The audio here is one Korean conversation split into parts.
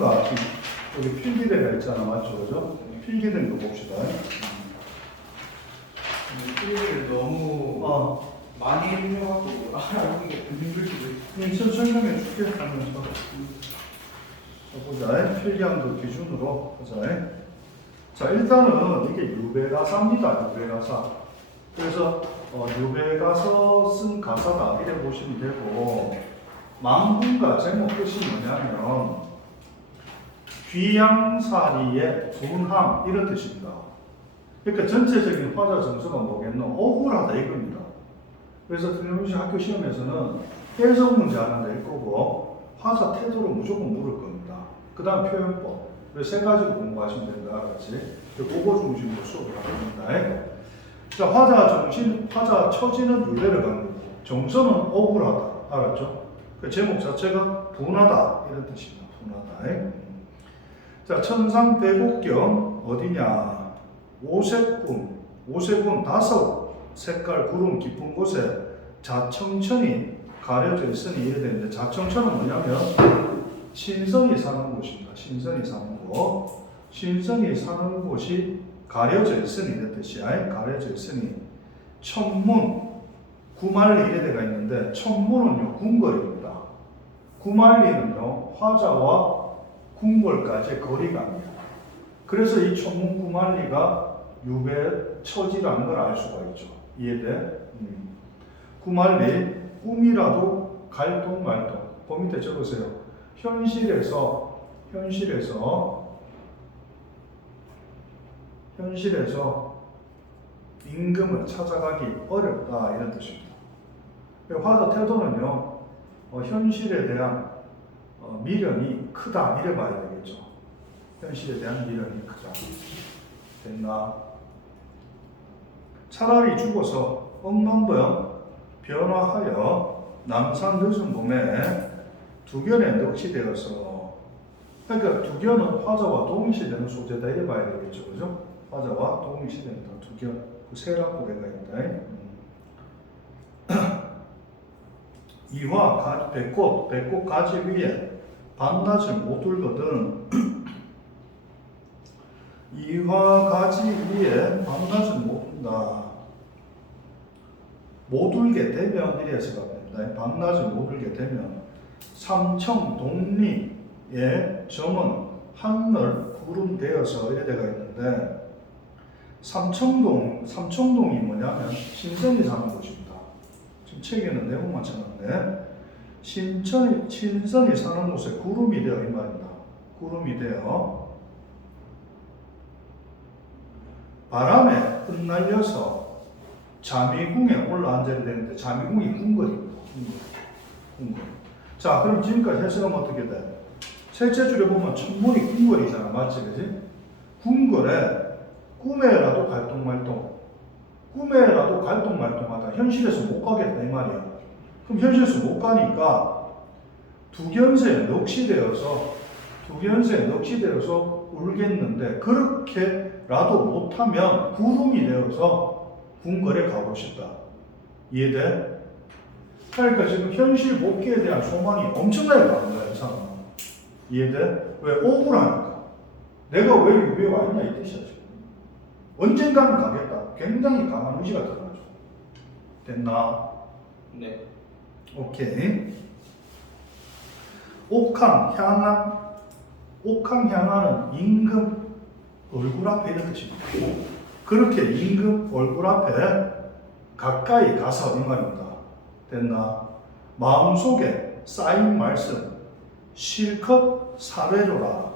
망분과 여기 필기대가 있잖아, 맞죠? 그죠? 필기된 거 봅시다. 필기를 너무 많이 해갖고 알아보기가 힘들지도 설명해 줄게 하면서. 보자. 필기한 거 기준으로 보자. 자, 일단은 이게 유배가사입니다. 유배가사. 그래서 유배가서 쓴 가사다 이래 보시면 되고, 망분과 제목 뜻이 뭐냐면 귀양사리의 분함 이런 뜻입니다. 그러니까 전체적인 화자 정서가 뭐겠노? 억울하다 이겁니다. 그래서 틀림없이 학교 시험에서는 해석 문제 하나 낼 거고 화자 태도로 무조건 물을 겁니다. 그 다음 표현법. 세 가지로 공부하시면 된다. 그렇지? 그거 중심으로 수업을 합니다. 자, 화자 정신, 화자 처지는 유배를 갖는 거고 정서는 억울하다. 알았죠? 그 제목 자체가 분하다 이런 뜻입니다. 분하다. 자, 천상대곡경 어디냐? 오색군 다섯 색깔 구름 깊은 곳에 자청천이 가려져 있으니 이래 되는데, 자청천은 뭐냐면 신성이 사는 곳입니다. 신성이 사는 곳. 신성이 사는 곳이 가려져 있으니 이런 뜻이야. 가려져 있으니 천문 구만리 이래 데가 있는데, 천문은요 궁궐입니다. 구만리는요 화자와 궁궐까지의 거리감이야. 그래서 이 천문 구만리가 유배 처지라는 걸 알 수가 있죠. 이해돼? 구만리 꿈이라도 갈동말동. 그 밑에 적으세요. 현실에서 임금을 찾아가기 어렵다 이런 뜻입니다. 화자 태도는요 현실에 대한 미련이 크다 이래 봐야 되겠죠. 현실에 대한 미련이 크다. 됐나? 차라리 죽어서 억만병 변화하여 남산 늦은 봄에 두견에 넋이되어서, 그러니까 두견은 화자와 동일시되는 소재다 이래 봐야 되겠죠. 그죠? 화자와 동일시된다. 두견. 그 세락고래가 있다. 이화 배꽃 가지 위에 밤낮을 못 울거든. 이화 가지 위에 밤낮을 못 운다. 못 울게 되면 이래서 갑니다. 밤낮을 못 울게 되면 삼청 동리에 점은 한늘 구름 되어서 이래 데가 있는데, 삼청동이 뭐냐면 신선이 사는 곳입니다. 지금 책에는 내용만 적었는데, 신선이 사는 곳에 구름이 되어 이 말입니다. 구름이 되어 바람에 흩날려서 자미궁에 올라앉아야 되는데, 자미궁이 궁궐입니다. 궁궐. 자, 그럼 지금까지 해석하면 어떻게 돼? 셋째 줄에 보면 천문이 궁궐이잖아. 맞지? 그지? 궁궐에 꿈에라도 갈동말동. 꿈에라도 갈동말동하다. 현실에서 못 가겠다 이 말이야. 그럼 현실에서 못 가니까 두견세에 넋이 되어서 울겠는데, 그렇게라도 못하면 구름이 되어서 궁궐에 가고 싶다. 이해돼? 그러니까 지금 현실 복귀에 대한 소망이 엄청나게 많은 거야, 이 사람은. 이해돼? 왜? 억울하니까. 내가 왜 유배에 와 있냐 이 뜻이야, 지금. 언젠가는 가겠다. 굉장히 강한 의지가 들어가죠. 됐나? 네. 오케이. 옥황향하는 임금 얼굴 앞에 이런 뜻입니다. 그렇게 임금 얼굴 앞에 가까이 가서 이 말입니다. 됐나? 마음속에 쌓인 말씀 실컷 사회로라.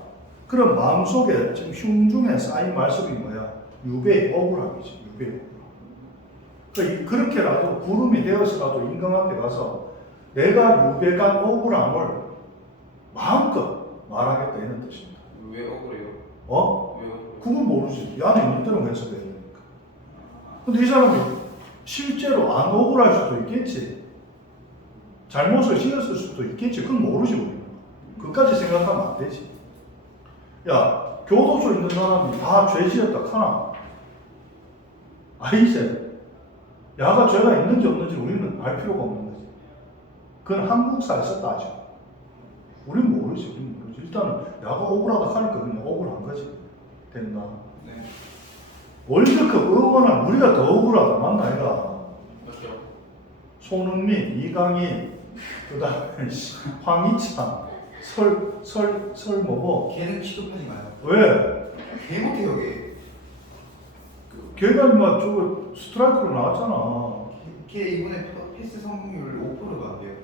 그럼 마음속에 지금 흉중에 쌓인 말씀이 뭐야? 유배의 억울함이지. 유배의 억울함. 그렇게라도 구름이 되어서라도 임금 앞에 가서 내가 유배간 억울함을 마음껏 말하겠다 이런 뜻입니다. 왜 억울해요? 왜 억울해요? 그건 모르지. 안에 있는 대로 해석해야 되니까. 근데 이 사람이 실제로 안 억울할 수도 있겠지. 잘못을 지었을 수도 있겠지. 그건 모르지 우리는. 그까지 생각하면 안 되지. 야, 교도소 있는 사람이 다 죄 지었다 카나? 아니지. 야가 죄가 있는지 없는지 우리는 알 필요가 없는 거지. 그건 한국사에서 따져. 우리는 모르지. 일단은 야구 억울하다 하니까 그냥 억울한 거지. 됐나? 네. 월드컵 응원한 우리가 더 억울하다. 맞나, 이가? 맞죠? 손흥민, 이강인, 그 다음에 황희찬, 설 뭐고? 걔는 취급하지 마요. 왜? 개 못해요, 걔. 걔가 인마 저거 스트라이크로 나왔잖아. 걔 이번에 패스 성공률 5%가 안 돼요.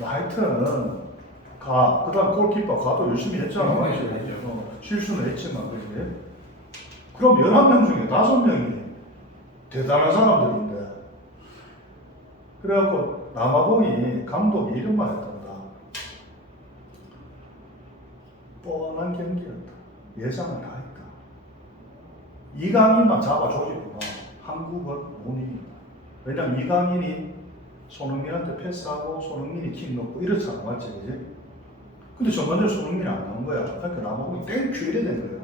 하여튼 그 다음 골키퍼 가도 열심히 했잖아. 네, 했죠. 실수는 했지만 그지? 그럼 11명 중에 5명이 대단한 사람들인데 그래갖고 남아공이 감독이 이런 말 했단다. 뻔한 경기였다. 예상을 다 했다. 이강인만 잡아줘지구나. 한국은 못 이긴다. 왜냐면 이강인이 손흥민한테 패스하고 손흥민이 킥 넣고 이렇잖아. 맞지? 그지? 근데 전반적으로 손흥민이 안 나온 거야. 그러니까 남아공이 땡큐 이래 된 거야.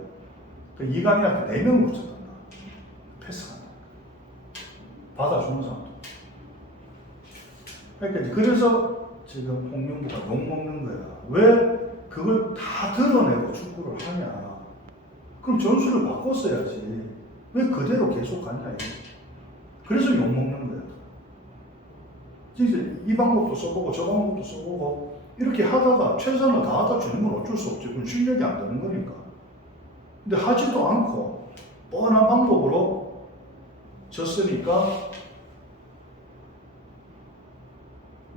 그 이강인한테 4명을 붙였단다. 패스한다. 받아주는 사람도. 그러니까 이제 그래서 지금 홍명보가 욕먹는 거야. 왜 그걸 다 드러내고 축구를 하냐. 그럼 전술을 바꿨어야지. 왜 그대로 계속 갔냐. 이거. 그래서 욕먹는 거야. 진짜 이 방법도 써보고 저 방법도 써보고 이렇게 하다가 최선을 다하다 주는 건 어쩔 수 없지. 그건 실력이 안 되는 거니까. 근데 하지도 않고 뻔한 방법으로 졌으니까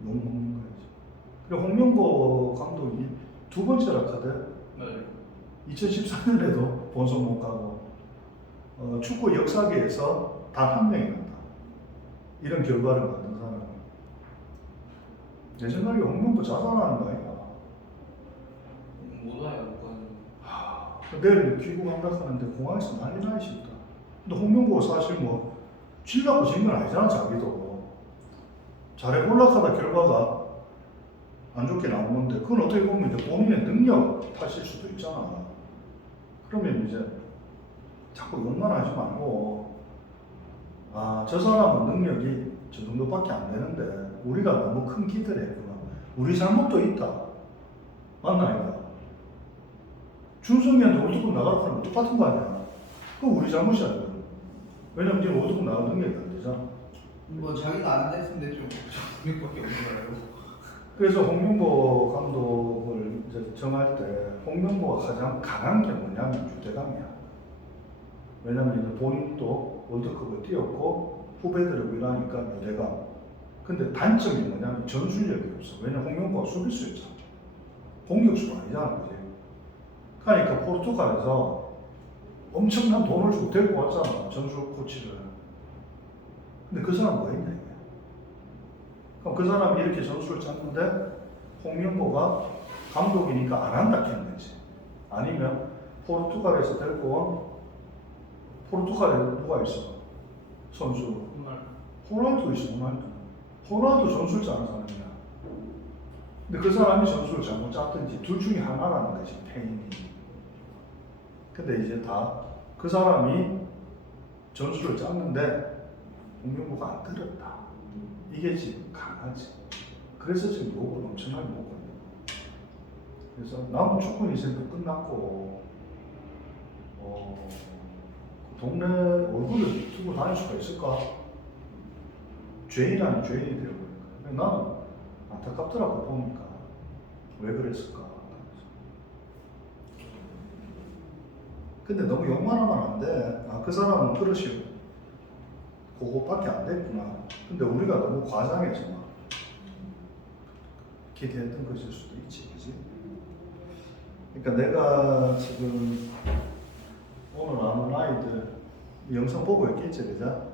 욕먹는 거야지. 그리고 홍명보 감독이 2번째라 카드. 네. 2014년에도 본선 못 가고 축구 역사계에서 단 1명이 난다. 이런 결과를 만든 사람이. 내 생각에 홍명보 자살하는 거 아니야? 못 와요, 그건. 내일 귀국 한다하는데 공항에서 난리 나이 싶다. 근데 홍명보가 사실 뭐 질라고 진 건 아니잖아. 자기도 잘해 올라가다 결과가 안 좋게 나온 건데 그건 어떻게 보면 이제 본인의 능력 탓일 수도 있잖아. 그러면 이제 자꾸 욕만 하지 말고 저 사람은 능력이 저 정도밖에 안 되는데 우리가 너무 큰 기대를 했구나. 우리 잘못도 있다. 맞나 이거? 준성이한테 월드컵 나가라고 하는 거 똑같은 거 아니야? 그거 우리 잘못이 아니야. 왜냐면 이제 월드컵 나갈 능력이 안 되잖아. 뭐 자기가 안 했는데 좀 능력밖에 없는 거라고. 그래서 홍명보 감독을 이제 정할 때 홍명보가 가장 강한 게 뭐냐면 유대감이야. 왜냐면 이제 본인도 월드컵을 뛰었고 후배들을 위하니까 유대감. 근데 단점이 뭐냐면 전술력이 없어. 왜냐면 홍명보가 수비수였잖아. 공격수가 아니잖아. 그지? 그러니까 포르투갈에서 엄청난 돈을 주고 데리고 왔잖아. 전술 코치를. 근데 그 사람 뭐 했냐 이게. 그럼 그 사람이 이렇게 전술을 짰는데 홍명보가 감독이니까 안 한다 했는지 아니면 포르투갈에서 데리고 온 포르투갈에 누가 있어? 선수 호날두 있어. 호날두 전술 짜는 사람이야. 근데 그 사람이 전술을 잘못 짰든지 둘 중에 하나라는 거지. 페인이. 근데 이제 다 그 사람이 전술을 짰는데 홍명보가 안 들었다. 이게 지금 강하지. 그래서 지금 욕을 엄청나게 먹고 있는 거야. 그래서 남은 축구 인생도 끝났고, 그 동네 얼굴을 두고 다닐 수가 있을까? 죄인 아닌 죄인이 되어버린 거야. 나는 안타깝더라고, 보니까. 왜 그랬을까? 근데 너무 욕만 하면 안 돼. 그 사람은 그릇이 그거밖에 안 됐구나. 근데 우리가 너무 과장해서 막 기대했던 것일 수도 있지, 그지? 그러니까 내가 지금 오늘 아는 아이들 영상 보고 있겠지, 그죠?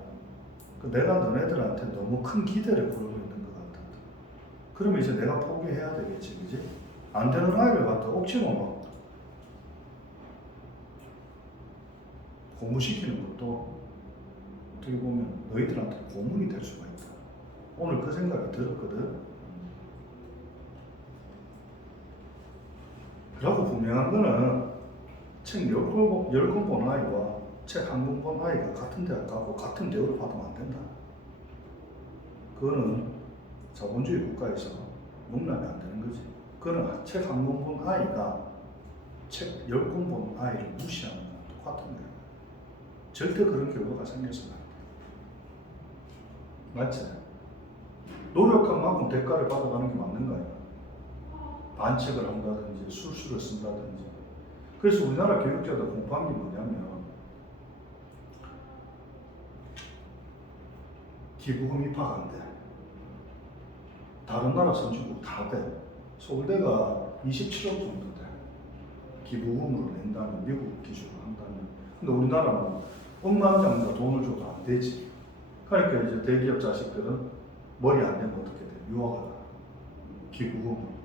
내가 너네들한테 너무 큰 기대를 걸고 있는 것 같아. 그러면 이제 내가 포기해야 되겠지, 그지? 안 되는 아이를 갖다 억지로 막 공부시키는 것도 어떻게 보면 너희들한테 고문이 될 수가 있다. 오늘 그 생각이 들었거든. 그리고 분명한 거는 책 10권 본 아이와 책 1권 본 아이가 같은 대학 가고 같은 대우를 받으면 안 된다. 그거는 자본주의 국가에서 용납이 안 되는 거지. 그거는 책 1권 본 아이가 책 10권 본 아이를 무시하는 건 똑같은 거예요. 절대 그런 결과가 생겨서는 안 돼. 맞지? 노력한 만큼 대가를 받아가는 게 맞는 거예요. 반칙을 한다든지 술수를 쓴다든지. 그래서 우리나라 교육자들 공부한 게 뭐냐면 기부금 입학 안 돼. 다른 나라 선진국 다 돼. 서울대가 27억 정도 돼. 기부금으로 낸다면, 미국 기준으로 한다면. 근데 우리나라는 억만장자 돈을 줘도 안 되지. 그러니까 이제 대기업 자식들은 머리 안 내면 어떻게 돼? 유학을 가. 기부금으로.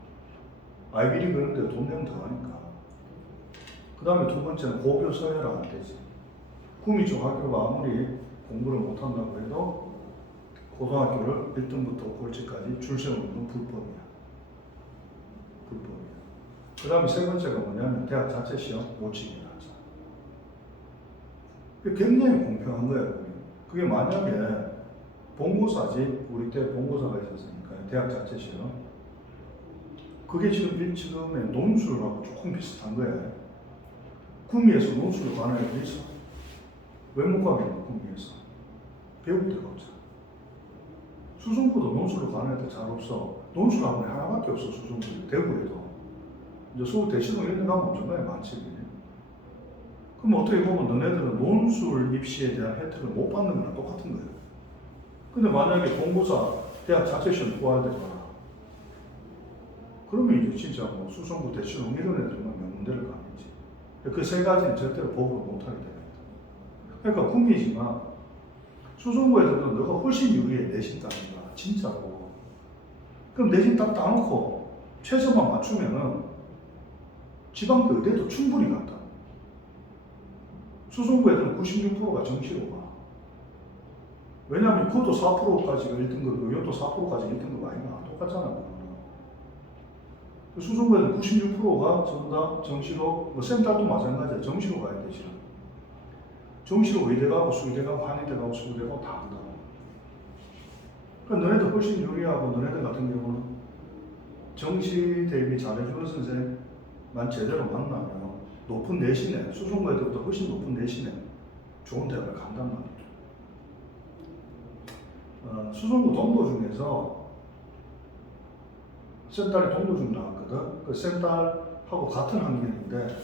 아이비리그 이런 데 돈 내면 들어가니까. 그 다음에 두 번째는 고교 서열화 안 되지. 구미중 학교가 아무리 공부를 못한다고 해도 고등학교를 1등부터 꼴찌까지 줄 세우는 건 불법이야. 불법이야. 그 다음에 세 번째가 뭐냐면 대학 자체 시험 못 치게 하자. 그게 굉장히 공평한 거예요. 그게 만약에 본고사지, 우리 때 본고사가 있었으니까 대학 자체 시험. 그게 지금의 논술하고 조금 비슷한 거예요. 구미에서 논술을 가는 애들 있어. 왜 못 가겠냐, 구미에서. 배울 데가 없잖아. 수성구도 논술을 가는 애들 잘 없어. 논술 학원이 하나밖에 없어, 수성구. 대구에도. 이제 서울 대치동 이런 데 가면 엄청나게 많지. 그럼 어떻게 보면 너네들은 논술 입시에 대한 혜택을 못 받는 거랑 똑같은 거예요. 근데 만약에 본고사 대학 자체 시험 구해야 되잖아. 그러면 이제 진짜 뭐 수성구 대치동 이런 애들만 명문대를 가겠지. 그 세 가지는 절대로 보급을 못하게 됩니다. 그러니까 국민이지만 수성구 애들은 너가 훨씬 유리해, 내신 따니까. 진짜로. 그럼 내신 딱 따놓고 최저만 맞추면은 지방대 의대도 충분히 간다. 수성구 애들은 96%가 정시로 가. 왜냐하면 그것도 4%까지가 1등급, 이것도 4%까지 1등급 아니야. 똑같잖아. 수성구 애들 96%가 전부 다 정시로, 뭐 센터도 마찬가지야. 정시로 가야 되지. 정시로 의대 가고 수의대 가고 한의대 가고 수의대 가고 다 한다. 그러니까 너네들 훨씬 유리하고 너네들 같은 경우는 정시 대비 잘해주는 선생만 제대로 만나면 높은 내신에, 수성구 애들보다 훨씬 높은 내신에 좋은 대학을 간단 말이죠. 수성구 동도 중에서 센딸이 동도 중 나왔거든. 그 센딸하고 같은 학년인데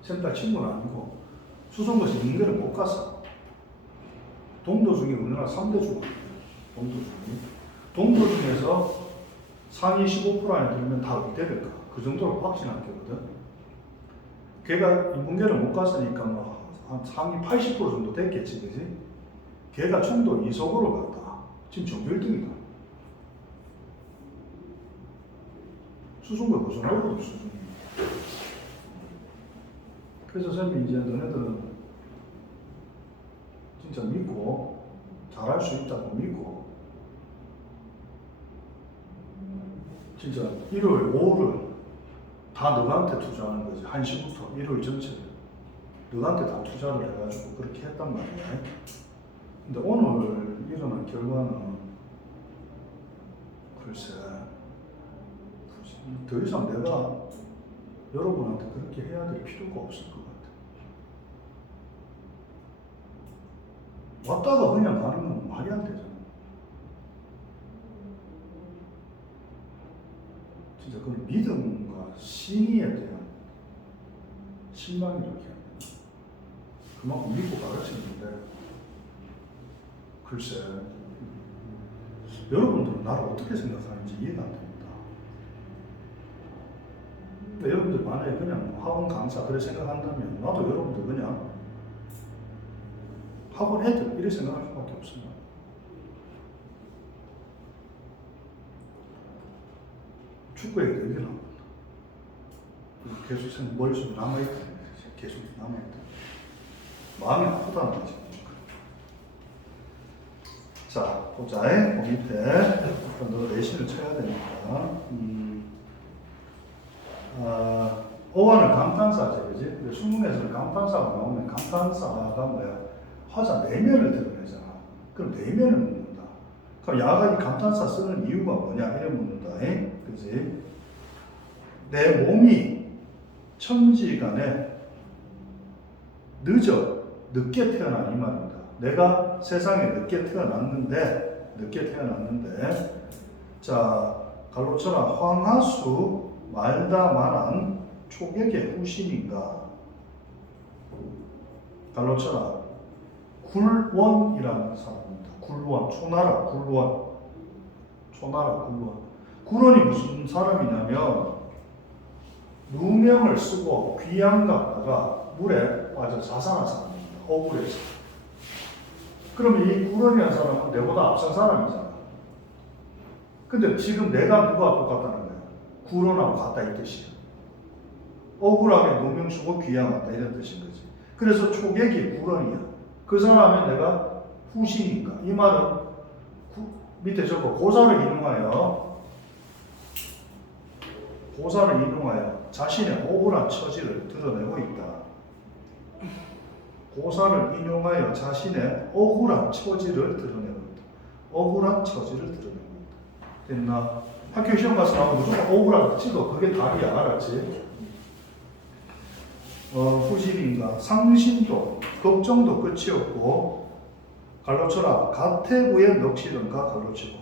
센딸 친구는 아니고 수성구에서 인계를 못 갔어. 동도 중에 우리나라 3대 중학교야. 동도 중에. 동도 중에서 상위 15% 안에 들면 다 의대를 가. 그 정도로 확신한 게거든. 걔가 인문계를 못 갔으니까 뭐 한 상위 80% 정도 됐겠지, 그지? 걔가 청도 이석으로 갔다. 지금 전교 1등이다. 수성구에 그 정도로 수준이. 그래서 선생님이 이제 너네들은 진짜 믿고 잘할 수 있다고 믿고 진짜 일요일 오후를 다 너한테 투자하는 거지. 1시부터 일요일 전체를 너한테 다 투자를 해가지고 그렇게 했단 말이야. 근데 오늘 일어난 결과는 글쎄 더 이상 내가 여러분한테 그렇게 해야 될 필요가 없을 것 같아. 왔다가 그냥 가는 건 말이 안 되잖아. 진짜 그건 믿음과 신의에 대한 신망이라고 해야 되나. 그만큼 믿고 가르치는데 글쎄 여러분들은 나를 어떻게 생각하는지 이해가 안 됩니다. 여러분들 만약에 그냥 학원 강사 그래 생각한다면 나도 여러분들 그냥 학원 애들 이렇게 생각할 수밖에 없습니다. 축구 얘기도 이렇게 나옵니다. 계속 머릿속에 남아있다. 계속 남아있다. 마음이 아프다는 거지. 자, 보자. 그 밑에 너 내신을 쳐야 되니까. 오화는 감탄사지, 그지? 수능에서는 감탄사가 나오면 감탄사가 뭐야? 화자 내면을 드러내잖아. 그럼 내면을 묻는다. 그럼 야가 이 감탄사 쓰는 이유가 뭐냐? 이래 묻는다. 그지? 내 몸이 천지간에 늦게 태어난 이 말입니다. 내가 세상에 늦게 태어났는데, 자, 갈로처럼 황하수 말다만한 초객의 후신인가? 갈로처럼 굴원이라는 사람입니다. 굴원, 초나라 굴원. 굴원이 무슨 사람이냐면 누명을 쓰고 귀양 갔다가 물에 빠져 자살한 사람입니다. 억울해서. 그럼 이 굴원이라는 사람은 내보다 앞선 사람이잖아. 근데 지금 내가 누가 똑같다는 거야? 굴원하고 같다 이 뜻이야. 억울하게 누명 쓰고 귀양 갔다 이런 뜻인 거지. 그래서 초객이 굴원이야. 그 사람은 내가 후신인가? 이 말은 밑에 적고 고사를 인용하여 자신의 억울한 처지를 드러내고 있다. 고사를 인용하여 자신의 억울한 처지를 드러내고 있다. 억울한 처지를 드러내고 있다. 됐나? 학교 시험 가서 나오면 무조건 억울하다 찍어. 그게 답이야. 알았지? 후신인가? 상심도, 걱정도 끝이 없고 갈로쳐라. 가태부에 넋이던가 갈로치고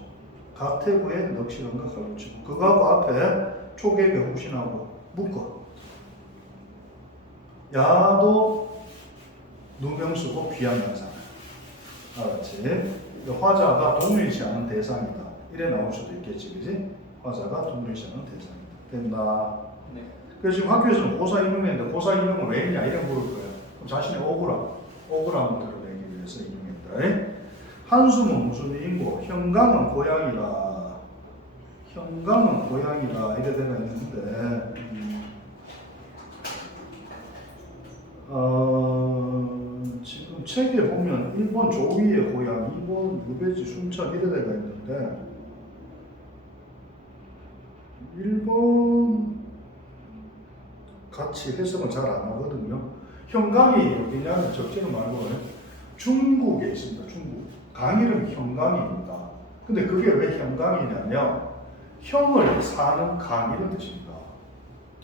가태부에 넋이던가 갈로치고 그거하고 앞에 초객의 후신하고 묶어. 야도 누명 쓰고 귀한 양상. 알았지? 화자가 동일시 않은 대상이다. 이래 나올 수도 있겠지, 그지? 화자가 동일시 않은 대상이다. 된다. 네. 그래서 지금 학교에서는 고사 인용했는데 고사 인용을 왜 했냐 이래 물을 거예요. 그럼 자신의 억울함을 드러내기 위해서 인용했다. 한숨은 무슨 의미고 형강은 고향이라. 이래 되어 있는데 지금 책에 보면 1번 조위의 고향, 2번 유배지 순천 이래 되어 있는데 1번 같이 해석을 잘 안 하거든요. 형강이 어디냐면 적지는 말고 중국에 있습니다. 중국. 강 이름이 형강입니다. 근데 그게 왜 형강이냐면 형을 사는 강 이런 뜻입니다.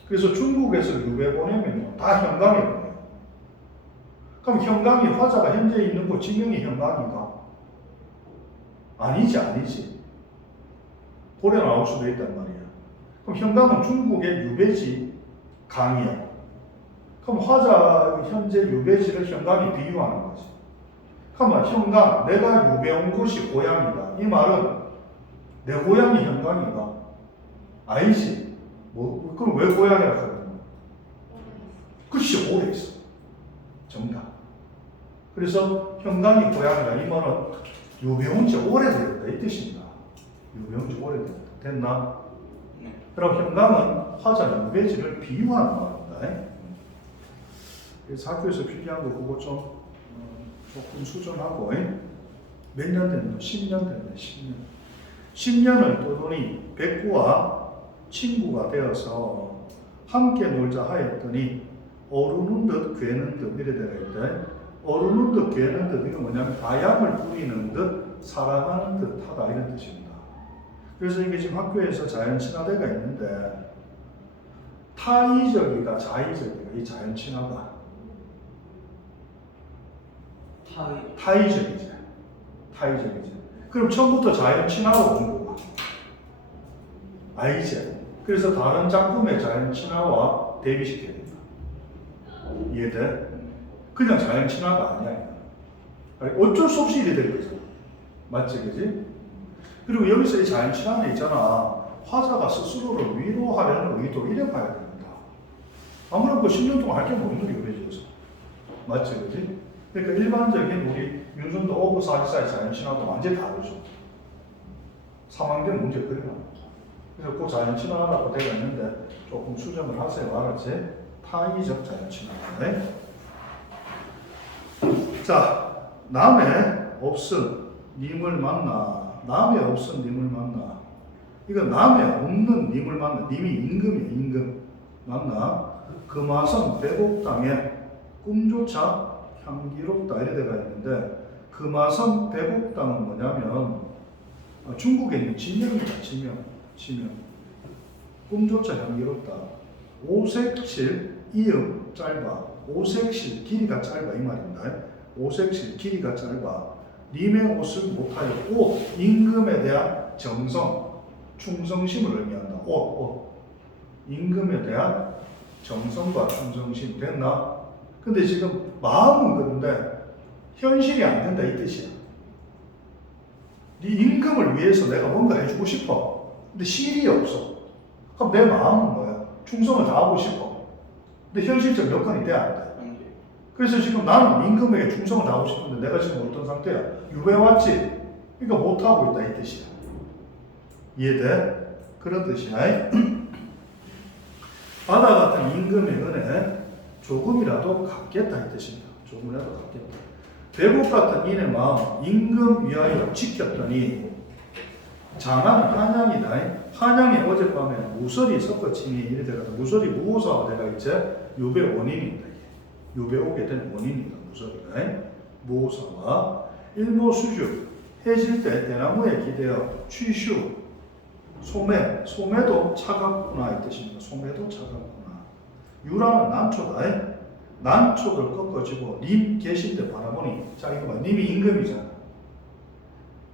그래서 중국에서 유배 보내면 다 형강에 보내요. 그럼 형강이 화자가 현재 있는 곳 지명이 형강인가? 아니지. 고려 나올 수도 있단 말이야. 그럼 형강은 중국의 유배지 강이야. 그럼 화자 현재 유배지를 형강이 비유하는 거지. 그러면 형강, 내가 유배 온 곳이 고향이다. 이 말은 내 고향이 형강인가? 아니지. 그럼 왜 고향이라고 하는 거야? 그렇지, 오래 있어. 정답. 그래서 형강이 고향이다. 이 말은 유배 온 지 오래됐다. 이 뜻입니다. 유배 온 지 오래됐다. 됐나? 그럼 형강은 화자 유배지를 비유하는 말입니다. 그래서 학교에서 필기한 거 그거 좀 조금 수정하고 몇 년 됐나? 10년 됐네. 10년을 떠더니 백구와 친구가 되어서 함께 놀자 하였더니 어루는 듯 괴는 듯 이래 되어 있다. 어루는 듯 괴는 듯 이건 뭐냐면 다약을 부리는 듯 사랑하는 듯 하다 이런 뜻입니다. 그래서 이게 지금 학교에서 자연친화대가 있는데 타의적이가 자의적이가 이 자연친화가 타의적이지. 그럼 처음부터 자연친화로 온 거고 아니지. 그래서 다른 작품의 자연친화와 대비시켜야 된다. 이해돼? 그냥 자연친화가 아니야. 어쩔 수 없이 이래 된 거죠. 맞지, 그지? 그리고 여기서 이 자연친화는 있잖아. 화자가 스스로를 위로하려는 의도 이래 봐야 됩니다. 아무래도 10년 동안 할 게 없는 게 그래져서. 맞지, 그지? 그러니까 일반적인 우리 윤순도 오브 사지사의 자연친화도 완전히 다르죠. 사망된 문제 그래요. 그래서 그 자연친화라고 되어 있는데 조금 수정을 하세요. 알았지? 타의적 자연친화. 자, 남의 없은 님을 만나. 이건 남의 없는 님을 만나. 님이 임금이에요. 임금. 만나. 그 맛은 배곡당에 꿈조차 향기롭다 이래 되어 있는데 그 맛은 배곡당은 뭐냐면 중국에 있는 지명이다. 지명. 꿈조차 향기롭다. 오색칠 이음 짧아. 오색실 길이가 짧아 이 말입니다. 오색실 길이가 짧아. 님의 옷을 못하여. 옷 임금에 대한 정성, 충성심을 의미한다. 옷 임금에 대한 정성과 충성심 됐나? 근데 지금 마음은 그런데 현실이 안 된다 이 뜻이야. 네 임금을 위해서 내가 뭔가 해주고 싶어. 근데 실이 없어. 그럼 내 마음은 뭐야? 충성을 다하고 싶어. 근데 현실적 여건이 돼야 안 돼. 그래서 지금 나는 임금에게 충성을 다하고 싶은데 내가 지금 어떤 상태야? 유배 왔지? 그러니까 못하고 있다 이 뜻이야. 이해돼? 그런 뜻이야. 바다 같은 임금의 은혜 조금이라도 갚겠다 이 뜻입니다. 조금이라도 갚겠다. 배국 같은 이의 마음 임금 위하여 지켰더니 장안이 한양이다. 한양에 어젯밤에 무설이 섞어치니 이래 되거든. 무설이 무호사가 내가 이제 유배 원인입니다. 유배 오게 된 원인이다. 무설이가 무호사와 일모수주 해질 때 대나무에 기대어 취슈 소매도 차갑구나 이 뜻입니다. 소매도 차갑구나. 유라는 난초다. 난초를 꺾어지고 님 계실 때 바라보니 자 이거 봐. 님이 임금이잖아.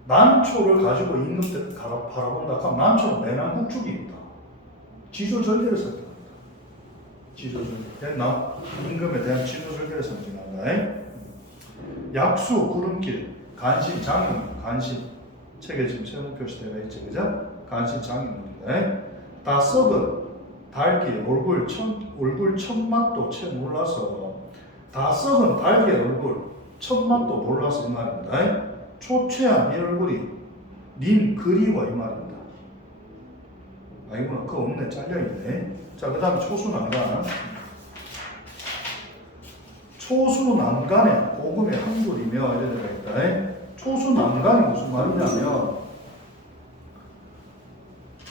난초를 가지고 임금 때 바라본다 하면 난초는 매난국축입니다. 지조절개를 상징합니다. 지조절개 됐나? 임금에 대한 지조절개를 상징한다. 약수 구름길 간신 장인 간신 책에 지금 세모 표시되어 있지 그죠? 간신 장인입니다. 다 썩은 달기 얼굴 천맛도 채 몰라서 다 썩은 달기 얼굴 천맛도 몰라서 이 말입니다. 초췌한 이 얼굴이 님 그리워 이 말입니다. 아이구나 그거 없네 잘려있네. 자 그 다음에 초수난간 초수난간에 복음의 한글이며 이래 들어가 있다. 초수난간이 무슨 말이냐면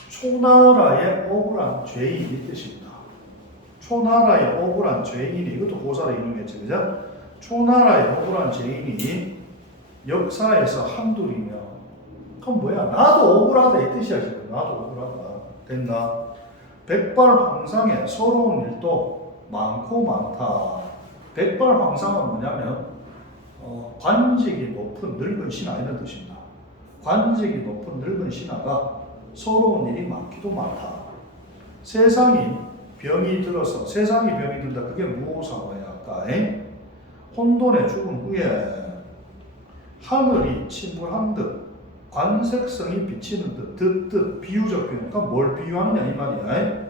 초나라의 억울한 죄인 이 뜻입니다. 초나라의 억울한 죄인이 이것도 고사를 이루겠지 그죠? 초나라의 억울한 죄인이 역사에서 한둘이며 그럼 뭐야? 나도 억울하다 이 뜻이야 지금. 나도 억울하다. 됐나? 백발황상에 서러운 일도 많고 많다. 백발황상은 뭐냐면 관직이 높은 늙은 신하 이런 뜻입니다. 관직이 높은 늙은 신하가 서러운 일이 많기도 많다. 세상이 병이 들어서 세상이 병이 들다 그게 무호사와야 아까 혼돈에 죽은 후에 하늘이 침몰한 듯 관색성이 비치는 듯 비유적 표현. 그러니까 뭘 비유하느냐 이 말이야.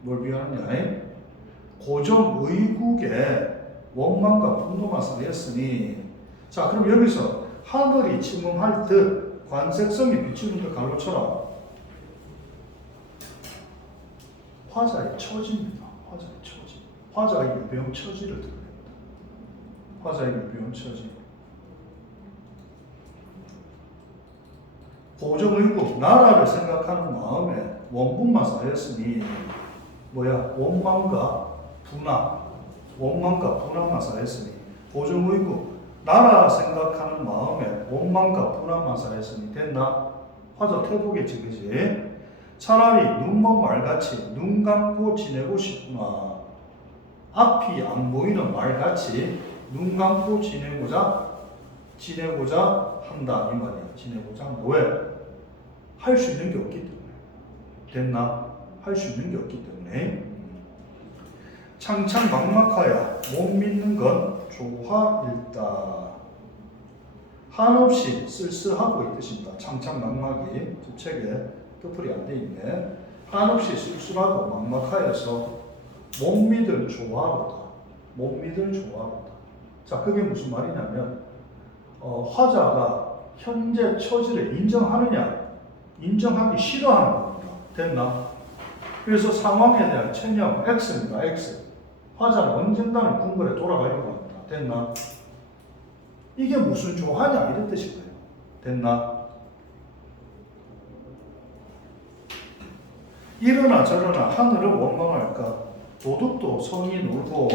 뭘 비유하느냐? 고정 의국에 원망과 분노가 쌓였으니 자 그럼 여기서 하늘이 침몰할 듯 관색성이 비치는 듯 갈로 쳐라. 화자의 처지입니다. 화자의 처지. 화자의 유병 처지를 드러냅니다. 화자의 유병 처지. 고정의국 나라를 생각하는 마음에 원분만 쌓였으니 뭐야? 원망과 분함만 쌓였으니 고정의국 나라 생각하는 마음에 원망과 분함만 쌓였으니 됐나? 화자 태도겠지 그지? 차라리 눈먼 말같이 눈 감고 지내고 싶구나. 앞이 안 보이는 말같이 눈 감고 지내고자 한다 이 말이야. 지내고자 한다. 왜? 할 수 있는 게 없기 때문에. 됐나? 할 수 있는 게 없기 때문에. 창창막막하야 못 믿는 건 조화일다. 한없이 쓸쓸하고 이 뜻입니다. 창창막막이 지금 책에 뜻풀이 안 돼 있네. 한없이 쓸쓸하고 막막하여서 못 믿을 조화로다. 못 믿을 조화로다. 자, 그게 무슨 말이냐면 화자가 현재 처지를 인정하느냐, 인정하기 싫어하는 겁니다. 됐나? 그래서 상황에 대한 체념 X입니다. X. 화자는 언젠가는 궁궐에 돌아가려고 합니다. 됐나? 이게 무슨 조화냐 이런 뜻이고요. 됐나? 이러나 저러나 하늘을 원망할까? 도둑도 성이 놀고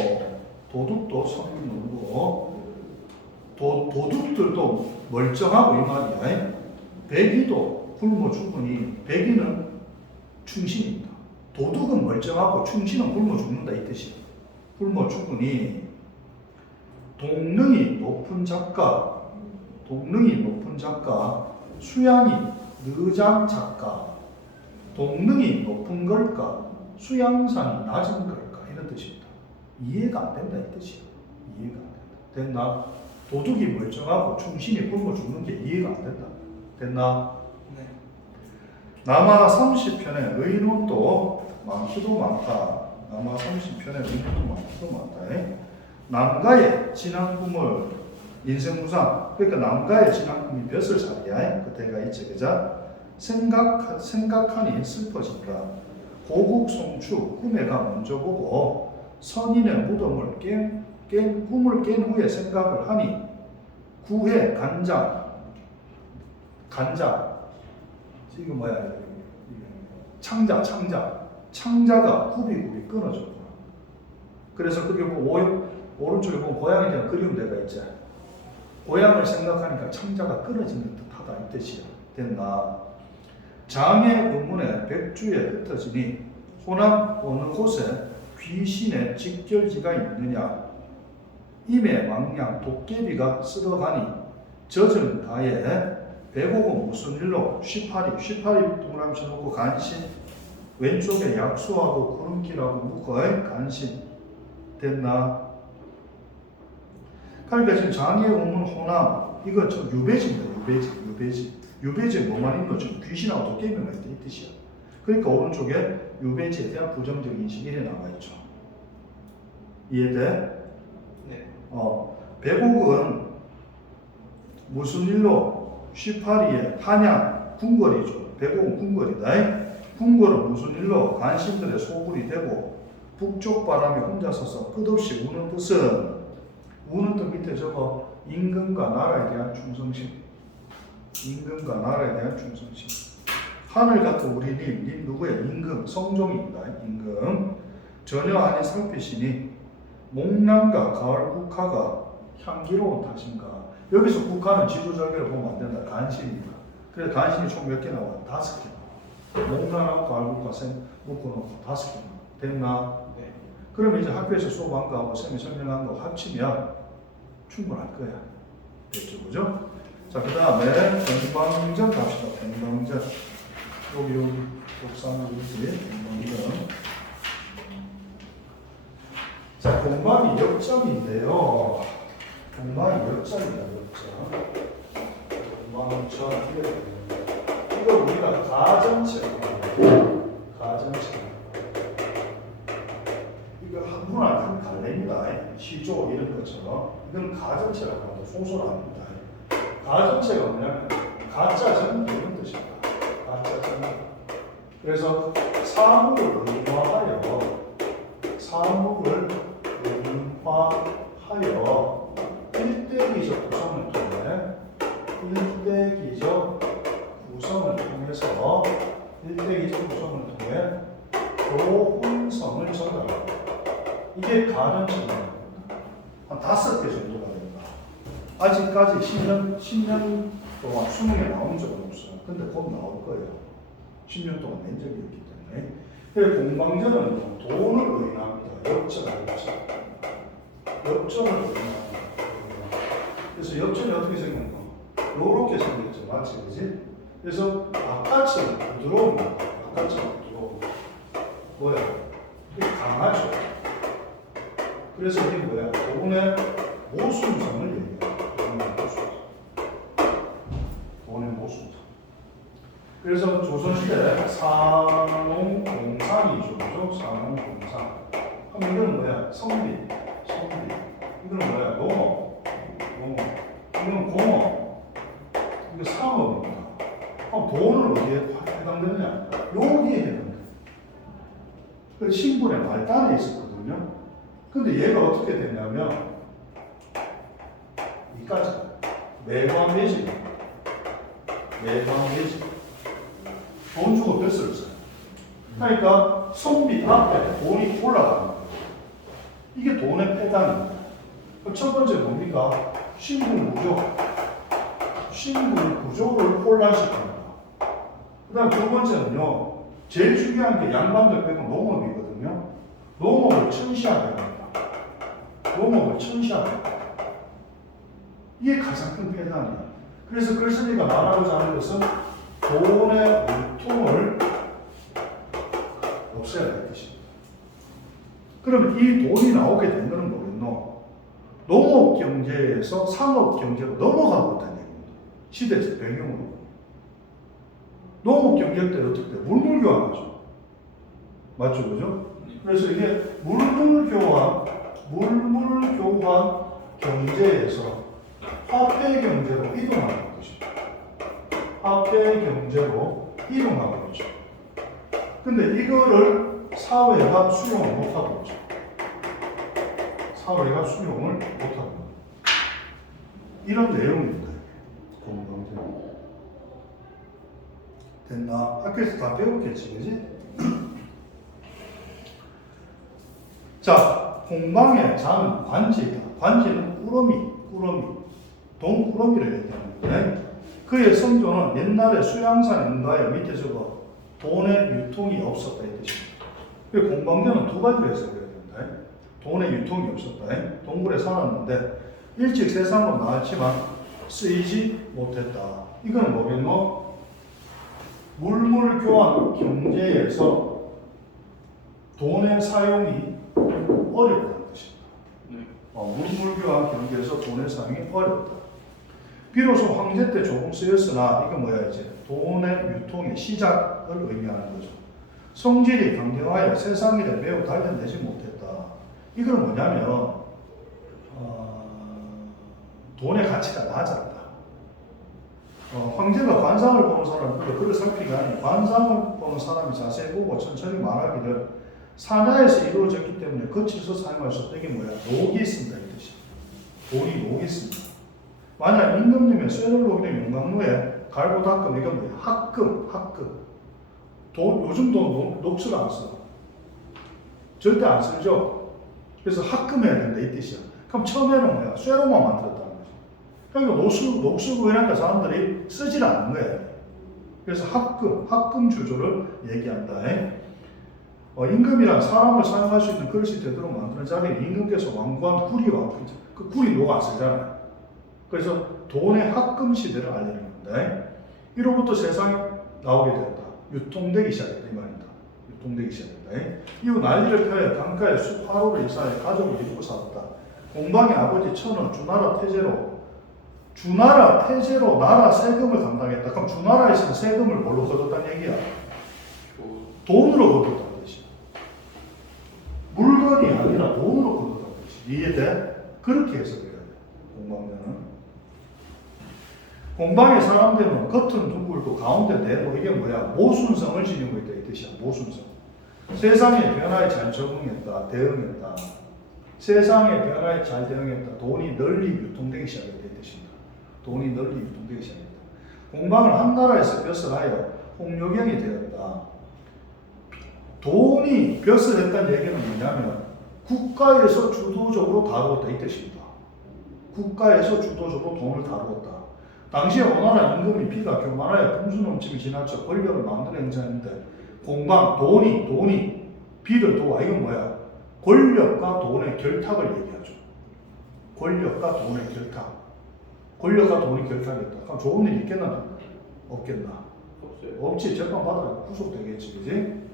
도둑들도 멀쩡하고 이 말이야. 백의도 굶어 죽으니 백의는 충신입니다. 도둑은 멀쩡하고 충신은 굶어 죽는다 이 뜻이야. 굶어 죽으니 동능이 높은 작가, 수양이 느장 작가, 동능이 높은 걸까, 수양상이 낮은 걸까 이런 뜻입니다. 이해가 안 된다 이 뜻이야. 이해가 안 된다. 됐나? 도둑이 멀쩡하고 충신이 굶어 죽는 게 이해가 안 된다. 됐나? 네. 남아 30편에 의논도 많기도 많다. 남아 30편에 의논도 많기도 많다. 남가의 진앙금을 인생무상, 그러니까 남가의 진앙금이 벼슬 살이야. 그때가 있지, 그자? 생각하니 슬퍼진다. 고국 송추 꿈에가 먼저 보고 선인의 무덤을 꿈을 깬 후에 생각을 하니 구해 간장 이거 뭐야? 창자가 굽이 끊어졌구나. 그래서 그게 뭐 오른쪽에 보면 고양이 좀 그리운 데가 있지. 고향을 생각하니까 창자가 끊어지는 듯하다 이 뜻이야. 됐나? 장의 의문에 백주에 흩어지니 호남 어느 곳에 귀신의 직결지가 있느냐. 임의 망냥 도깨비가 쓸어가니 젖은 가에 배고고 무슨 일로 쉬파리 동그라미 쳐놓고 간신 왼쪽에 약수하고 구름기라고 묶어의 간신 됐나? 그러니까 지금 장의 의문 호남 이거 저 유배지입니다. 유배지 뭐만 있노? 지금 귀신하고 도깨비가 있다 이 뜻이야. 그러니까 오른쪽에 유배지에 대한 부정적 인식이 이래 나와 있죠. 이해돼? 네. 배곡은 무슨 일로 쉬파리의 한양 궁궐이죠. 배곡은 궁궐이다. 궁궐은 무슨 일로 간신들의 소굴이 되고 북쪽 바람이 혼자 서서 끝없이 우는 뜻은 우는 뜻 밑에 적어 임금과 나라에 대한 충성심. 하늘 같은 우리 님 누구야? 임금, 성종입니다. 임금. 전혀 아닌 살피시니 목남과 가을 국화가 향기로운 탓인가. 여기서 국화는 지도절개를 보면 안 된다. 간신입니다. 그래서 간신이 총 몇 개 나와? 5개. 목남하고 가을 국화 묶어놓고 5개. 됐나? 네. 그러면 이제 학교에서 수업한 거하고 쌤이 설명한 거 합치면 충분할 거야. 됐죠? 그죠? 자, 그 다음에 ben방전 갑시다. ben방전. 여기 독산물이지. ben방전. 자, 공방이 역점인데요. 공방이 역점이다. 공방전. 이거 우리가 가전체. 이거 한문화 갈래입니다. 시조 이런 것처럼. 이건 가전체라고 합니다. 소설합니다. 가전체가 뭐냐면 가짜 전기 이런 뜻입니다. 가짜 전기. 그래서 사물을 의화하여 일대기적 구성을 통해 교훈성을 전달합니다. 이게 가전체입니다. 한 5개 정도가 됩니다. 아직까지 10년 동안 수능에 나온 적은 없어요. 근데 곧 나올 거예요. 10년 동안 낸 적이 있기 때문에. 그래서 공방전은 돈을 의인합니다. 역전을 의인합니다. 그래서 역전이 어떻게 생겼나? 요렇게 생겼죠. 맞지? 그지? 그래서 바깥은 부드러웁니다. 뭐야? 이게 강하죠. 그래서 이게 뭐야? 돈의 모순성을 얘기해요. 돈의 모순성. 그래서 조선시대 상농공상이죠. 상농공상. 그럼 이거는 뭐야? 성비. 이거는 뭐야? 농업. 이거는 공업. 이거 상업입니다. 그럼 돈을 어디에 해당되느냐? 여기에 해당돼요. 그래서 신분의 말단에 있었거든요. 근데 얘가 어떻게 됐냐면 이까지 매관 매직 돈 주고 뱃을 써요. 그러니까 성비 앞에 돈이 올라가는 거예요. 이게 돈의 패단입니다. 첫 번째 뭡니까? 신분 구조를 혼란시킵니다. 그 다음 두 번째는요, 제일 중요한 게 양반들 빼고 농업이거든요. 농업을 천시하게 합니다. 농업을 천시하게 합니다. 이게 가장 큰 폐단이에요. 그래서 글쓴이가 말하고자 하는 것은 돈의 유통을 없애야 될 것입니다. 그러면 이 돈이 나오게 된 것은 뭐겠노? 농업 경제에서 상업 경제로 넘어가고 있다는 얘기입니다. 시대적 배경으로. 농업 경제 때 어떻게 돼? 물물 교환하죠. 맞죠, 그죠? 그래서 이게 물물 교환 경제에서 화폐 경제로 이동하는 것이죠. 화폐 경제로 이동하는 거죠. 근데 이거를 사회가 수용을 못하고 있죠. 사회가 수용을 못하고 있는 이런 내용입니다. 공동체. 됐나? 학교에서 다 배웠겠지, 그지? 자, 공방의 자는 관지이다. 관지는 꾸러미, 동꾸러미를 얘기하는 거예요. 그의 성조는 옛날에 수양산 인가에 밑에 저거 돈의 유통이 없었다 이 뜻입니다. 공방제는 두 가지로 해석해야 된다. 돈의 유통이 없었다. 동굴에 살았는데 일찍 세상으로 나왔지만 쓰이지 못했다. 이건 뭐겠노? 물물교환 경제에서 돈의 사용이 어렵다는 뜻입니다. 물물교환 경제에서 돈의 사용이 어렵다. 비로소 황제 때 조금 쓰였으나 이건 뭐야 이제 돈의 유통의 시작을 의미하는 거죠. 성질이 강경하여 세상일에 매우 단련되지 못했다. 이건 뭐냐면 돈의 가치가 낮았다. 황제가 관상을 보는 사람은 그를 살피가 아니라 관상을 보는 사람이 자세히 보고 천천히 말하기를 산야에서 이루어졌기 때문에 거칠서 사용할 수 없다. 이게 뭐야? 녹이 있습니다. 이 뜻이야. 돈이 녹이 있습니다. 만약 임금님의 쇠를 녹이는 용광로에 갈고 닦음 이건 뭐야? 합금. 돈, 요즘 돈 녹슬 안 써. 절대 안 쓰죠. 그래서 합금해야 된다 이 뜻이야. 그럼 처음에는 뭐야? 쇠로만 만들었다는 거지. 그러니까 녹슬고 이러니까 사람들이 쓰질 않는 거야. 그래서 합금 주조를 얘기한다. 임금이란 사람을 사용할 수 있는 그릇이 되도록 만드는 자리에 임금께서 완고한 구리와 그 구리 녹 안 쓰잖아요. 그래서 돈의 합금 시대를 알리는 겁니다. 이로부터 세상에 나오게 되었다. 유통되기 시작했다 이 말입니다. 유통되기 시작했다. 이후 난리를 펴야 강가에 숲 하루를 이사해 가족을 이루고 살았다. 공방의 아버지 천은 주나라 태제로 나라 세금을 담당했다. 그럼 주나라에서는 세금을 뭘로 거뒀다는 얘기야? 돈으로 거뒀다는 뜻이야. 물건이 아니라 돈으로 거뒀다는 뜻이야. 이해돼? 그렇게 해석해야 돼. 공방면은. 공방의 사람들은 겉은 둥글고 가운데 내고 이게 뭐야? 모순성을 지니고 있다 이 뜻이야. 모순성. 세상의 변화에 잘 적응했다. 대응했다. 세상의 변화에 잘 대응했다. 돈이 널리 유통되기 시작했다 이 뜻입니다. 돈이 널리 유통되기 시작했다. 공방을 한 나라에서 벼슬하여 홍요경이 되었다. 돈이 벼슬 했다는 얘기는 뭐냐면 국가에서 주도적으로 다루었다 이 뜻입니다. 국가에서 주도적으로 돈을 다루었다. 당시에 오나라 임금이 비가 교만하여 풍수 넘침이 지나쳐 권력을 만드는 행사인데 공방, 돈이 비를 도와. 이건 뭐야? 권력과 돈의 결탁을 얘기하죠. 권력과 돈의 결탁. 권력과 돈이 결탁했다. 그럼 좋은 일이 있겠나? 없겠나? 없지. 재판 받아야 구속되겠지. 그지?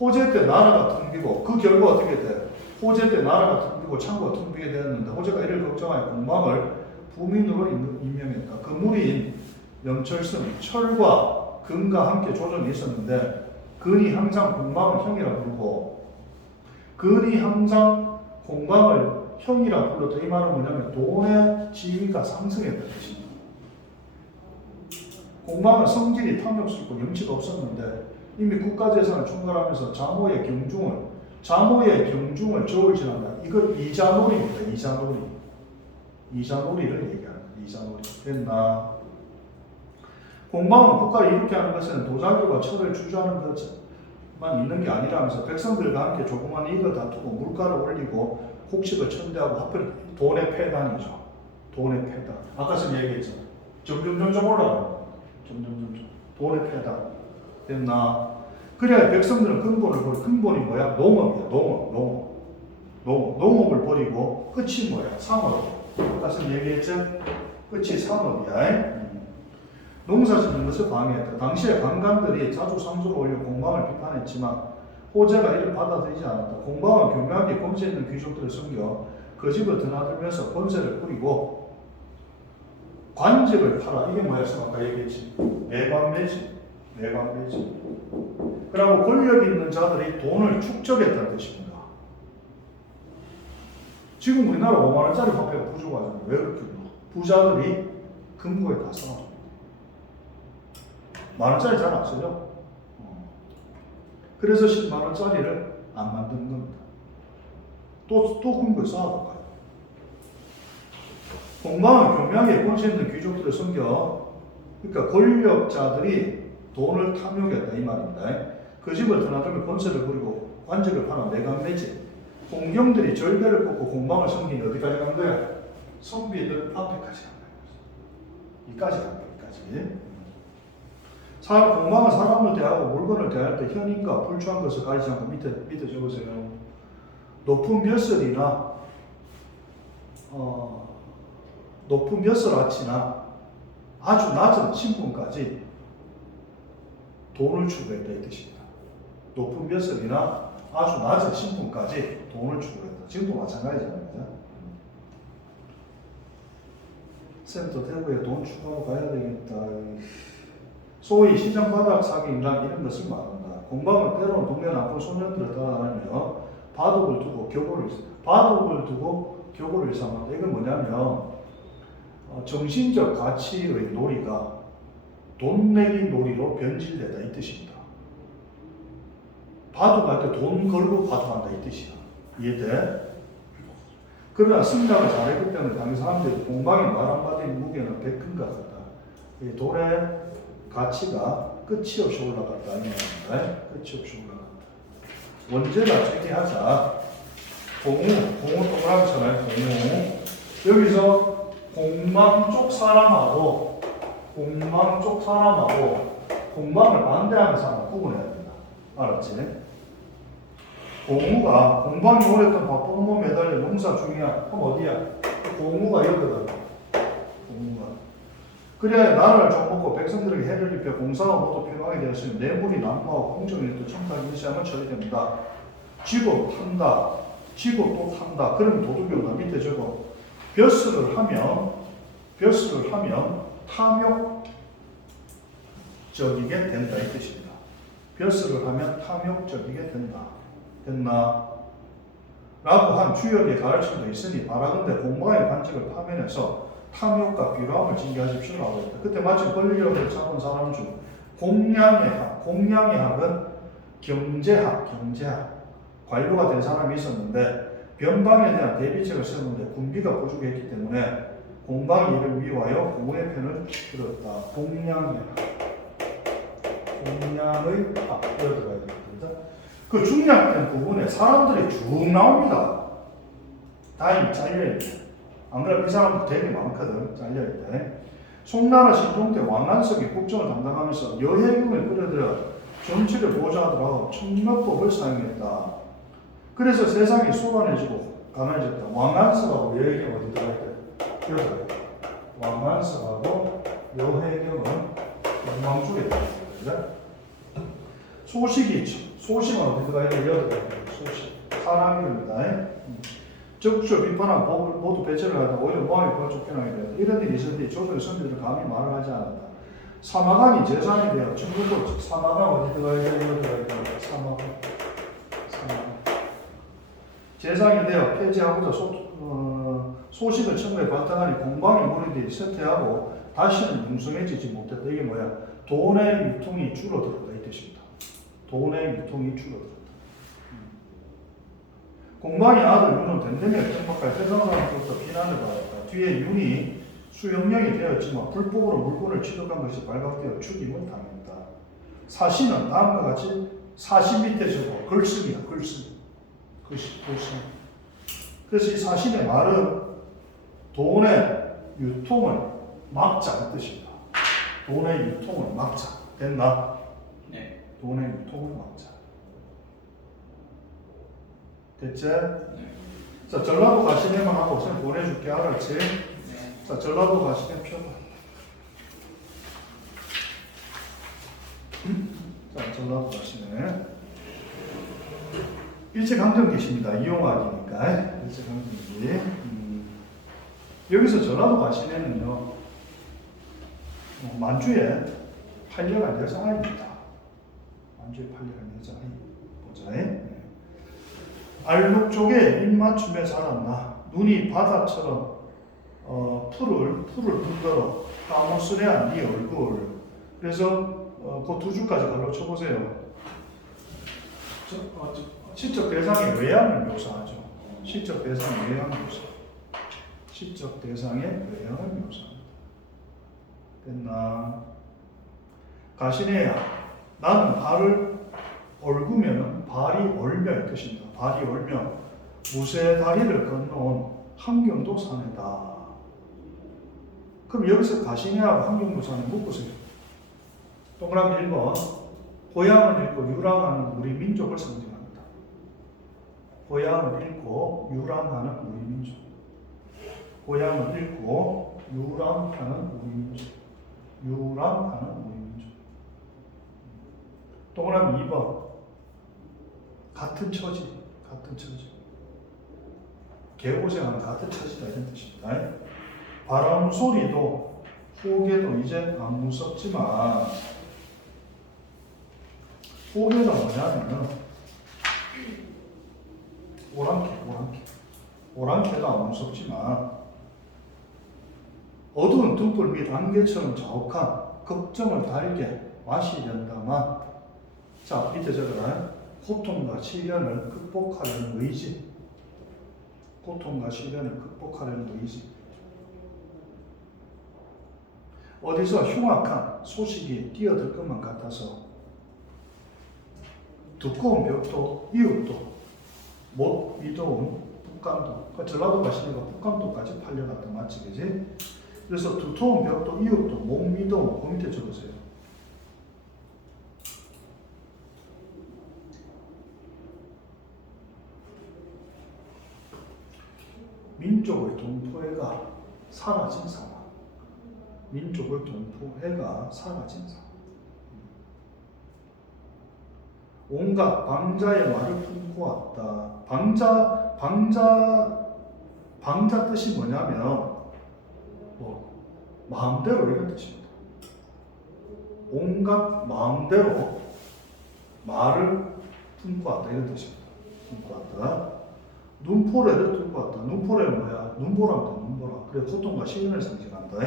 호재 때 나라가 텅비고 그 결과 어떻게 돼? 호재 때 나라가 텅비고 창고가 텅비게 되었는데 호재가 이를 걱정하여 공방을 부민으로 임명했다. 그 무리인 영철승, 철과 금과 함께 조정이 있었는데 근이 항상 공방을 형이라 부르고 근이 항상 공방을 형이라 불렀다. 이 말은 뭐냐면 돈의 지위가 상승했다는 뜻입니다. 공방은 성질이 탐욕스럽고 염치가 없었는데 이미 국가재산을 총괄하면서 자모의 경중을 저울 지난다. 이걸 이자놀이입니다. 이자놀이를 얘기하는 거예요. 이자놀이. 됐나? 공방은 국가를 이렇게 하는 것은 도자기와 철을 주저하는 것만 있는 게 아니라면서 백성들과 함께 조그만 이익을 다투고 물가를 올리고 곡식을 천대하고 하필 돈의 폐단이죠. 돈의 폐단. 아까 전에 얘기했잖아. 점점 올라가는 거예요. 점점. 돈의 폐단. 됐나? 그래야 백성들은 근본을 버리고, 근본이 뭐야? 농업이야. 농업을 버리고 끝이 뭐야? 상업. 아까 얘기했죠? 끝이 상업이야. 농사 짓는 것을 방해했다. 당시에 강간들이 자주 상소를 올려 공방을 비판했지만 호재가 이를 받아들이지 않았다. 공방은 교묘하게 권세 있는 귀족들을 섬겨 그 집을 드나들면서 권세를 뿌리고 관직을 팔아. 이게 뭐였어? 아까 얘기했지. 매관매지. 그리고 권력 있는 자들이 돈을 축적했다는 뜻입니다. 지금 우리나라 5만 원짜리 화폐가 부족하잖아요. 왜 그렇게? 부자들이 금고에 다 써놔. 만 원짜리 잘 안 쓰죠? 그래서 10만 원짜리를 안 만드는 겁니다. 또 금고에 쌓아볼까요? 공방은 교묘하게 권세 있는 귀족들을 섬겨, 그러니까 권력자들이 돈을 탐욕했다 이 말입니다. 그 집을 드나들며 권세를 부리고 관직을 파는 매관매지. 공경들이 절개를 꽂고 공방을 섬기니 어디까지 간 거야? 선비들 앞에까지 간 거야. 이까지 간 거야. 이까지. 공방은 사람을 대하고 물건을 대할 때 현인과 불추한 것을 가리지 않고 밑에 적으세요. 높은 몇 아치나 아주 낮은 신분까지 돈을 추구했다 이 뜻입니다. 높은 몇 아주 낮은 신분까지 돈을 추구했다. 지금도 마찬가지잖아요. 그죠? 쌤도 대구에 돈 추구하고 가야 되겠다. 소위 시장 바닥 사기인랑 이런 것을 말한다. 공방은 때로는 동네 나쁜 소년들을 따라다니며 바둑을 두고 교보를 일삼한다. 이건 뭐냐면 정신적 가치의 놀이가 돈 내기 놀이로 변질되다 이 뜻입니다. 바둑할 때 돈 걸고 바둑한다 이 뜻이야. 이해돼? 그러나 승자가 잘했기 때문에 당시 사람들이 공방에 말 한마디 무게는 100큰 것 같다. 이 돈의 가치가 끝이 없이 올라갔다. 이 말입니다. 끝이 없이 올라갔다. 원죄가 제기하자. 공우 동그라미잖아요. 공우. 여기서 공방 쪽 사람하고 공방을 반대하는 사람을 구분해야 된다. 알았지? 공우가 공방이 오랫동안 바쁜 몸 매달려 농사 중이야. 그럼 어디야? 공우가 여기거든. 공우가. 그래야 나라를 좀먹고 백성들에게 해를 입혀 공사가 모두 평화하게 되었으니 내물이 난무하고 공정일도 청탁 일시하면 처리됩니다. 쥐고 또 탄다. 그러면 도둑이 온다. 밑에 적어. 벼슬을 하면 탐욕적이게 된다 이 뜻입니다. 벼슬을 하면 탐욕적이게 된다. 됐나? 라고 한 주역의 가르침도 있으니 바라건대 공방의 관직을 파면해서 탐욕과 비로함을 징계하십시오 라고 했다. 그때 마침 권력을 잡은 사람 중 공양의 학은 경제학 관료가 된 사람이 있었는데 변방에 대한 대비책을 세우는데 군비가 부족했기 때문에 공방이 이를 미워하여 공의 편을 들었다. 공양의 학 들어가야 되겠습니다. 그 중요한 부분에 사람들이 쭉 나옵니다. 다행히 잘려있네. 안 그래도 이 사람도 되게 많거든. 잘려있대. 송나라 신종 때 왕안석이 국정을 담당하면서 여해군을 끌어들여 정치를 보좌하더라고 청력법을 사용했다. 그래서 세상이 소란해지고 가난해졌다. 왕안석하고 여해경 어디 들어갈 때? 여기. 왕안석하고 여해경은 영광 쪽에 들어갑니다. 소식이 있죠. 소식은 어디 들어가야 돼? 여기 들어가야 돼. 소식. 사람입니다. 적조 비판한 법을 모두 배제를 하다 오히려 모함이 더 쫓겨나게 되었다. 이런 일이 있을 때 조선의 선비들은 감히 말을 하지 않았다. 사마강이 재산이 되어 중국도 사마강 어디 들어가야 돼? 여기 들어가야 돼. 사마강. 재산이 되어 폐지하고자 소식을 청구에 바탕하니 공방의 무리들이 쇠퇴하고 다시는 융성해지지 못했다. 이게 뭐야? 돈의 유통이 줄어들었다 이 뜻입니다. 돈의 유통이 줄어들었다. 공방의 아들 윤은 덴데미를 택박할 세상 사람들로부터 비난을 받았다. 뒤에 윤이 수영령이 되었지만 불법으로 물건을 취득한 것이 발각되어 죽임을 당했다. 사시는 다음과 같이 사시 밑에 적어 글쓰기야. 글쓰기. 그래서 이 사신의 말은 돈의 유통을 막자는 뜻입니다. 돈의 유통을 막자. 됐나? 네. 돈의 유통을 막자. 됐지? 자, 전라도 가시네만 하고 선 보내줄게. 알았지? 네. 자, 전라도 가시네 펴봐. 자, 전라도 가시네. 일제강점기십니다. 이용학이니까. 일제강점기. 여기서 전라도 가시네는요, 만주에 팔려간 여자아이입니다. 만주에 팔려간 여자아이. 보자. 알록 쪽에 입맞춤에 자랐나. 눈이 바다처럼 풀을 흔들어 까무스레한 네 얼굴. 그래서 그 두 줄까지 발로 쳐보세요. 시적 대상의 외양을 묘사하죠. 시적 대상의 외양을 묘사. 시적 대상의 외양을 묘사합니다. 됐나? 가시네야. 나는 발을 얼구면 발이 얼며의 뜻입니다. 발이 얼며 무쇠 다리를 건너온 함경도 사내다. 그럼 여기서 가시네하고 함경도 사내 묶으세요. 동그라미 1번. 고향을 잃고 유랑하는 우리 민족을 상징합니다. 고향을 잃고 유랑하는 우리 민족. 고향을 잃고 유랑하는 우리 민족. 유랑하는 우리 민족. 동그라미 2번. 같은 처지. 같은 처지. 개고생하는 같은 처지다 이런 뜻입니다. 바람 소리도 호계도 이제 안 무섭지만, 호계가 뭐냐면은 오랑캐가 안 무섭지만 어두운 등불 및 안개처럼 자욱한 걱정을 달게 맛이 된다만, 자 밑에 적어라. 고통과 시련을 극복하려는 의지. 고통과 시련을 극복하려는 의지. 어디서 흉악한 소식이 뛰어들 것만 같아서 두꺼운 벽도 이웃도 못 믿어온 북강도. 전라도 가시니까 북강도까지 팔려갔다 맞지, 그지? 그래서 두터운 벽도 이웃도 못 믿어온. 그 밑에 적으세요. 민족의 동포애가 사라진 상황. 민족의 동포애가 사라진 상황. 온갖 방자의 말을 품고 왔다. 방자 뜻이 뭐냐면 마음대로 이런 뜻입니다. 온갖 마음대로 말을 품고 왔다 이런 뜻입니다. 품고 왔다. 눈포래를 들고 왔다. 눈포래는 뭐야? 눈보라입니다. 눈보라. 그래 고통과 시련을 상징한다.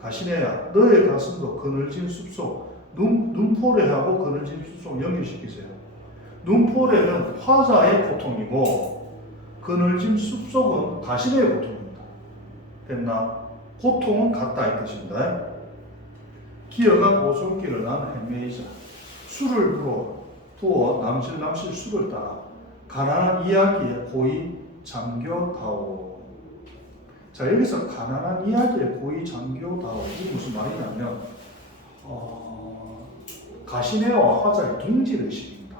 가시네야 너의 가슴도 그늘진 숲속. 눈포래하고 그늘진 숲속 연결시키세요. 눈포래는 화자의 고통이고 그늘진 숲속은 가시네의 고통입니다. 됐나? 고통은 같다 이 뜻입니다. 기어간 오솔길을 나는 헤매이자 술을 부어 남실 술을 따라 가난한 이야기에 고이 잠겨다오. 자 여기서 가난한 이야기에 고이 잠겨다오. 이게 무슨 말이냐면 가시네와 화자의 동질의식입니다.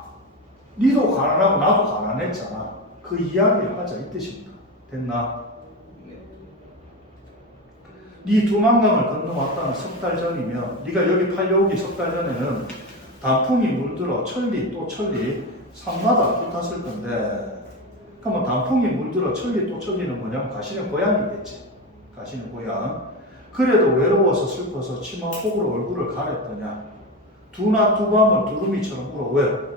니도 가난하고 나도 가난했잖아. 그 이야기를 하자 이 뜻입니다. 됐나? 네 두만강을 건너왔다는 석 달 전이면 네가 여기 팔려오기 석 달 전에는 단풍이 물들어 천리 또 천리 산마다 붙었을 건데, 그러면 단풍이 물들어 천리 또 천리는 뭐냐면 가시는 고향이겠지. 가시는 고향. 그래도 외로워서 슬퍼서 치마폭으로 얼굴을 가렸더냐. 두낮 두 밤을 두루미처럼 울어. 왜?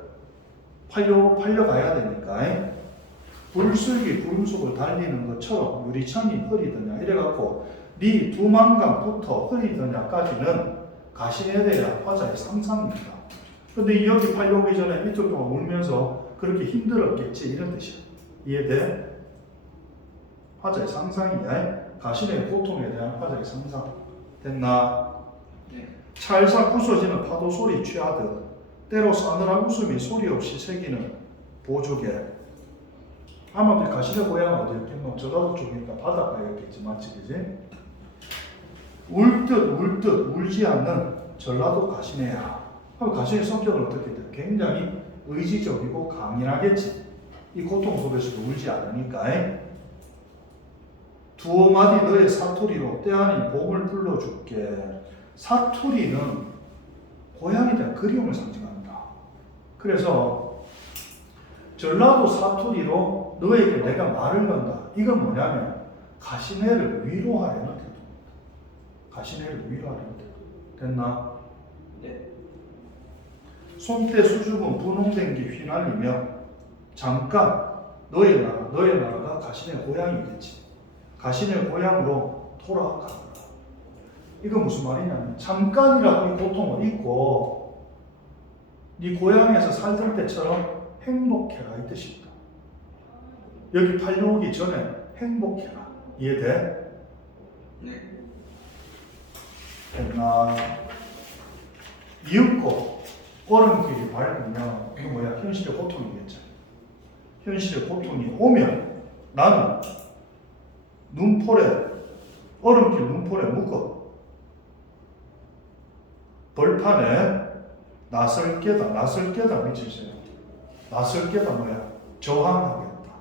팔려가야 되니까. 불슬기 구름 속을 달리는 것처럼 유리창이 흐리더냐. 이래갖고 네 두만강부터 흐리더냐까지는 가시네에 대한 화자의 상상입니다. 근데 여기 팔려오기 전에 이틀 동안 울면서 그렇게 힘들었겠지 이런 뜻이야. 이해돼? 화자의 상상이야. 가시네의 고통에 대한 화자의 상상. 됐나? 네. 찰싹 부서지는 파도 소리 취하듯 때로 싸늘한 웃음이 소리 없이 새기는 보조개. 아마도 가시네 고향은 어디였겠노? 전라도 쪽이니까 바닷가였겠지, 맞지, 그지? 울 듯 울지 않는 전라도 가시네야. 그럼 가신의 성격은 어떻게 돼? 굉장히 의지적이고 강인하겠지. 이 고통 속에서도 울지 않으니까. 두어 마디 너의 사투리로 때아닌 봄을 불러줄게. 사투리는 고향에 대한 그리움을 상징합니다. 그래서 전라도 사투리로 너에게 내가 말을 건다. 이건 뭐냐면 가시네를 위로하려는 태도입니다. 가시네를 위로하려는 태도. 됐나? 네. 손때 수줍은 분홍된 게 휘날리며 잠깐 너의 나라가 가시네 고향이겠지. 가시네 고향으로 돌아가거라. 이건 무슨 말이냐면 잠깐이라도 이 고통을 잊고 네 고향에서 살던 때처럼 행복해라 이 뜻입니다. 여기 팔려오기 전에 행복해라. 이해돼? 네. 됐나? 이윽고 얼음길이 밝으면 이거 뭐야? 현실의 고통이겠죠. 현실의 고통이 오면 나는 얼음길 눈폴에 묶어 벌판에 낯설 깨다 미치세요. 낯설 깨다 뭐야? 저항하겠다.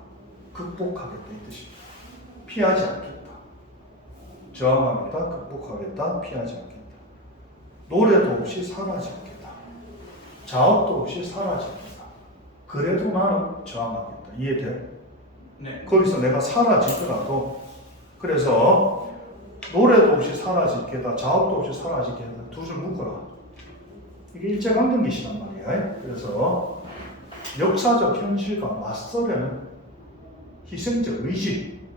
극복하겠다 이 뜻입니다. 피하지 않겠다. 저항하겠다. 극복하겠다. 피하지 않겠다. 노래도 없이 사라지겠다. 자업도 없이 사라지겠다. 그래도 나는 저항하겠다. 이해돼? 네. 거기서 내가 사라지더라도 그래서 노래도 없이 사라지겠다. 자업도 없이 사라지겠다. 두 줄 묶어라. 이게 일제강점기시란 말이야. 그래서 역사적 현실과 맞서려는 희생적 의지.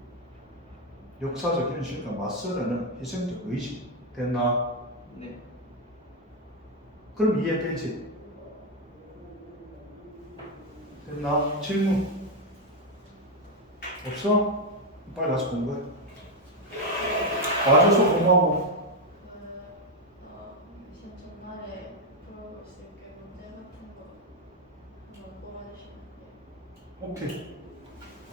역사적 현실과 맞서려는 희생적 의지. 됐나? 네. 그럼 이해되지? 됐나? 질문 없어? 빨리 가서 공부해. 와줘서 고마워. 대신 전날에 물어볼 수 있게 문제 같은 거 한번 뽑아주시면 돼요. 오케이.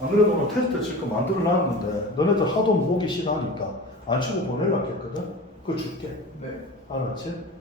안 그래도 오늘 테스트 칠 거 만들어 놨는데 너네들 하도 보기 싫어하니까 안 치고 보내려고 했거든? 그거 줄게. 네. 알았지?